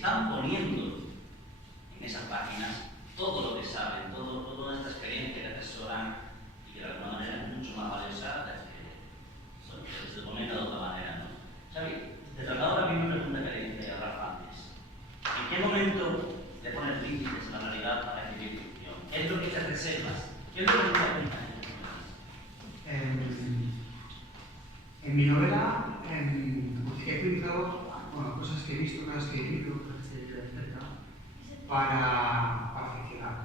están poniendo en esas páginas todo lo que saben, toda esta experiencia que atesoran y que de alguna manera es mucho más valiosa que se comenta de otra manera, ¿no? Xavi, te traslado la misma pregunta que le hice a Rafa antes. ¿En qué momento le pones límites a la realidad para escribir ficción? ¿Qué es lo que te reservas? ¿Qué es lo que te apunta? En mi novela he utilizado cosas que he visto, cosas que he vivido, etc. para ficcionar.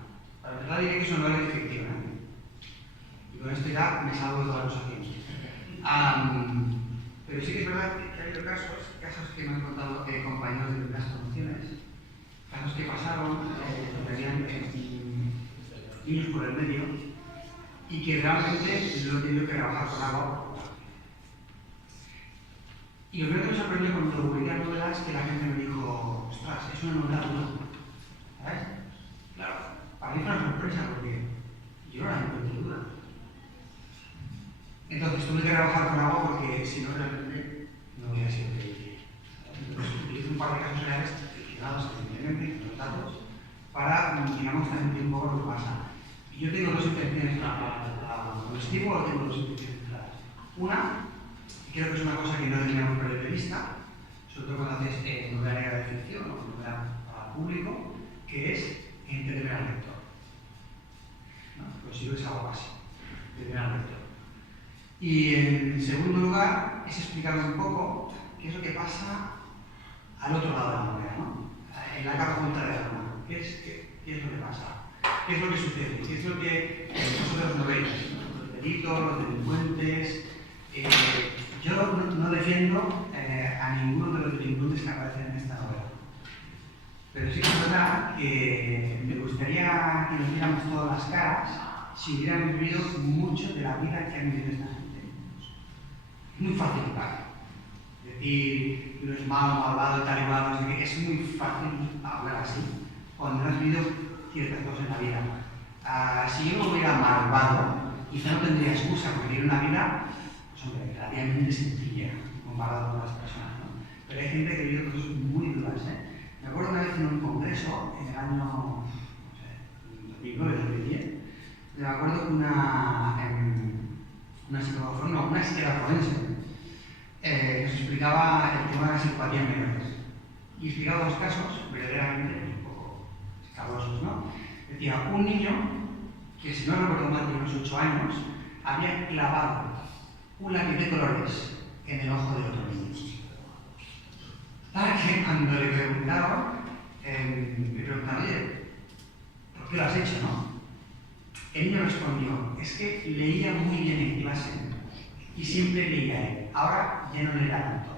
Para empezar diré que es una novela de ficción, y con esto ya me salgo de toda la acusación. Pero sí que es verdad que ha habido casos que me han contado compañeros de primeras promociones, casos que pasaron, que tenían niños por el medio y que realmente lo he tenido que rebajar con algo. Y lo primero que me sorprendió cuando publiqué la novela es que la gente me dijo: ostras, es una novela dura. ¿Sabes? Claro, para mí fue una sorpresa porque yo no la encuentro dura. Entonces tuve que rebajar con algo porque si no realmente no hubiera sido creíble. Entonces utilizo un par de casos reales ficcionados evidentemente con los datos para, digamos, transmitir un poco lo que pasa. Y yo tengo dos intenciones con el estímulo, tengo dos intenciones claras. Una, creo que es una cosa que no deberíamos perder de vista, sobre todo cuando haces novela negra de ficción o novela para público, que es entender al lector. ¿No? Considero que es algo básico, entender al lector. Y en segundo lugar, es explicar un poco qué es lo que pasa al otro lado de la moneda, ¿no? En la cara contraria de la moneda. ¿Qué es lo que pasa? ¿Qué es lo que sucede? ¿Qué es lo que vosotros no veis? Los delitos, los delincuentes. Yo no defiendo a ninguno de los delincuentes que aparecen en esta novela. Pero sí que es verdad que me gustaría que nos viéramos todas las caras si hubiéramos vivido mucho de la vida que han vivido esta gente. Es muy fácil decir no es malo, malvado, tal y mal, no sé qué. Es muy fácil hablar así cuando no has vivido ciertas cosas en la vida. Si yo no hubiera malvado, quizá no tendría excusa porque tiene una vida relativamente sencilla comparado con otras personas, ¿no? Pero hay gente que vive cosas muy duras, Me acuerdo una vez en un congreso, en el año 2009-2010, me acuerdo que una psicóloga forense nos explicaba el tema de la psicopatía en menores. Y explicaba dos casos verdaderamente un poco escabrosos, ¿no? Decía, un niño que, si no recuerdo mal, tiene unos 8 años, había clavado un lápiz de colores en el ojo de otro niño. Para que cuando le preguntaron, oye, ¿por qué lo has hecho, no? El niño respondió, es que leía muy bien en clase y siempre leía él, ahora ya no le da tanto.